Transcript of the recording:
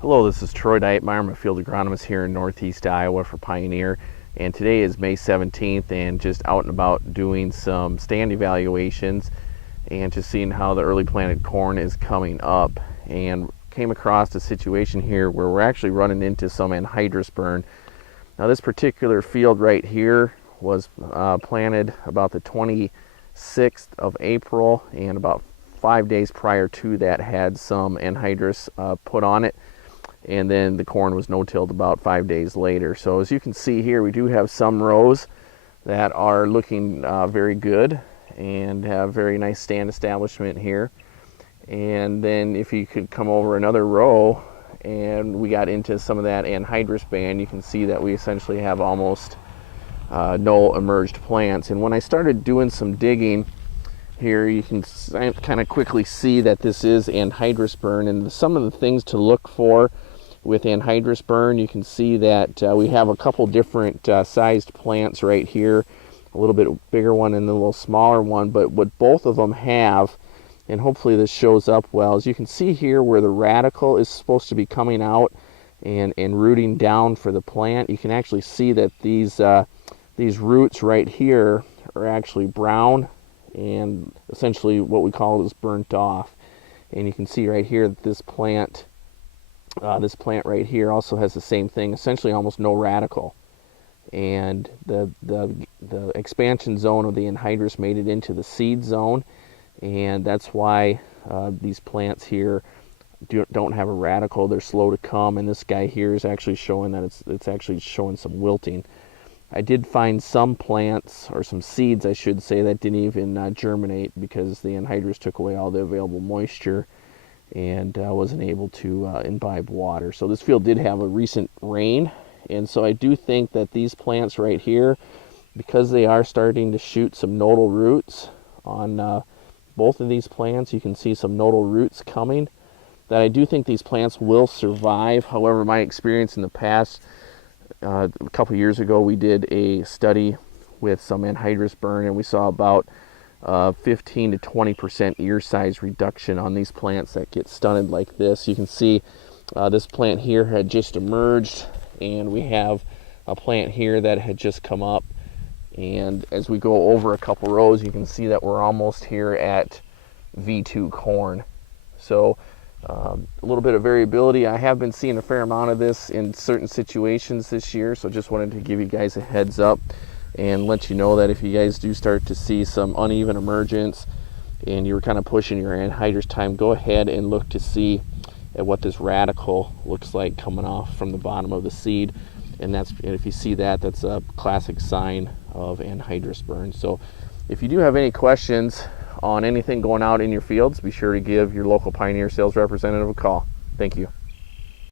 Hello, this is Troy Deutmeyer. I'm a field agronomist here in Northeast Iowa for Pioneer, and today is May 17th and just out and about doing some stand evaluations and just seeing how the early planted corn is coming up, and came across a situation here where we're actually running into some anhydrous burn. Now this particular field right here was planted about the 26th of April, and about 5 days prior to that had some anhydrous put on it, and then the corn was no-tilled about 5 days later. So as you can see here, we do have some rows that are looking very good and have very nice stand establishment here. And then if you could come over another row and we got into some of that anhydrous band, you can see that we essentially have almost no emerged plants. And when I started doing some digging here, you can kind of quickly see that this is anhydrous burn, and some of the things to look for with anhydrous burn, you can see that we have a couple different sized plants right here, a little bit bigger one and a little smaller one, but what both of them have, and hopefully this shows up well, as you can see here where the radicle is supposed to be coming out and rooting down for the plant, you can actually see that these roots right here are actually brown and essentially what we call is burnt off. And you can see right here that this plant right here also has the same thing, essentially almost no radicle. And the expansion zone of the anhydrous made it into the seed zone, and that's why these plants here don't have a radicle. They're slow to come, and this guy here is actually showing that it's actually showing some wilting. I did find some plants, or some seeds I should say, that didn't even germinate because the anhydrous took away all the available moisture and wasn't able to imbibe water. So this field did have a recent rain, and so I do think that these plants right here, because they are starting to shoot some nodal roots on both of these plants, you can see some nodal roots coming, that I do think these plants will survive. However, my experience in the past, a couple years ago, we did a study with some anhydrous burn, and we saw about 15 to 20% ear size reduction on these plants that get stunted like this. You can see this plant here had just emerged, and we have a plant here that had just come up. And as we go over a couple rows, you can see that we're almost here at V2 corn. So a little bit of variability. I have been seeing a fair amount of this in certain situations this year, so just wanted to give you guys a heads up and let you know that if you guys do start to see some uneven emergence and you're kind of pushing your anhydrous time, go ahead and look to see at what this radicle looks like coming off from the bottom of the seed. And if you see that, that's a classic sign of anhydrous burn. So if you do have any questions on anything going out in your fields, be sure to give your local Pioneer sales representative a call. Thank you.